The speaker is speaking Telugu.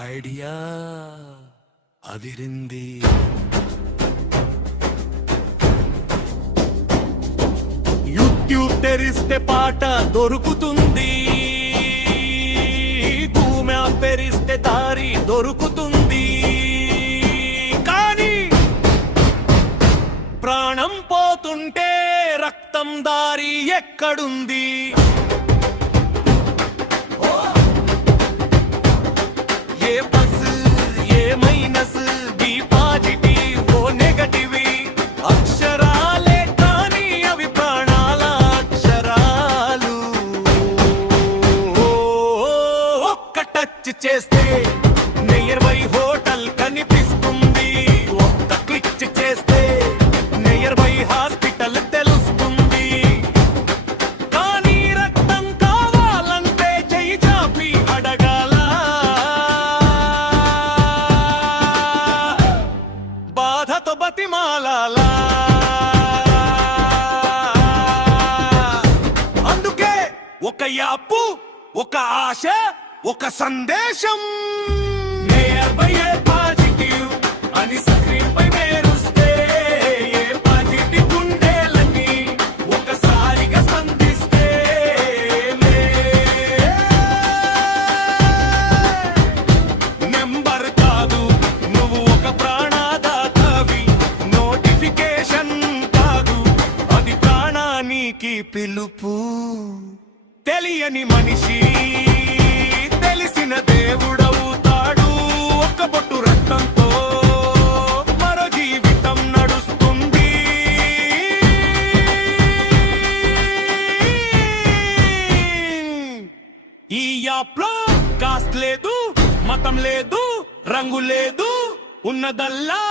ఐడియా అదిరింది. యూట్యూబ్ తెరిస్తే పాట దొరుకుతుంది, గూగుల్ తెరిస్తే దారి దొరుకుతుంది. కానీ ప్రాణం పోతుంటే రక్తం దారి ఎక్కడుంది? A plus A minus, B positive O negative, అక్షరాలే కానీ అవి ప్రాణాల అక్షరాలు. ఒక్క టచ్ చేస్తే నియర్ బై హోటల్ కనిపిస్తుంది, ఒక్క క్లిక్ చేస్తే నియర్ బై హాస్పిటల్ తెలుస్తుంది. కానీ రక్తం కావాలంటే చెయ్యి చాపి అడగాల, బాధతో బతిమాలాలా. అందుకే ఒక యాపు, ఒక ఆశ, ఒక సందేశం. నియర్ బై ఏ పాజిటివ్ అని స్క్రీన్ పై మెరుస్తే, ఏ పాజిటివ్ గుండెలని ఒకసారిగా స్పందిస్తే, నెంబర్ కాదు నువ్వు ఒక ప్రాణదాతవి, నోటిఫికేషన్ కాదు అది ప్రాణానికి పిలుపు. తెలియని మనిషి తెలిసిన దేవుడవుతాడు, ఒక్క బొట్టు రక్తంతో మరో జీవితం నడుస్తుంది. ఈ యాప్లో కాస్ట్ లేదు, మతం లేదు, రంగు లేదు, ఉన్నదల్లా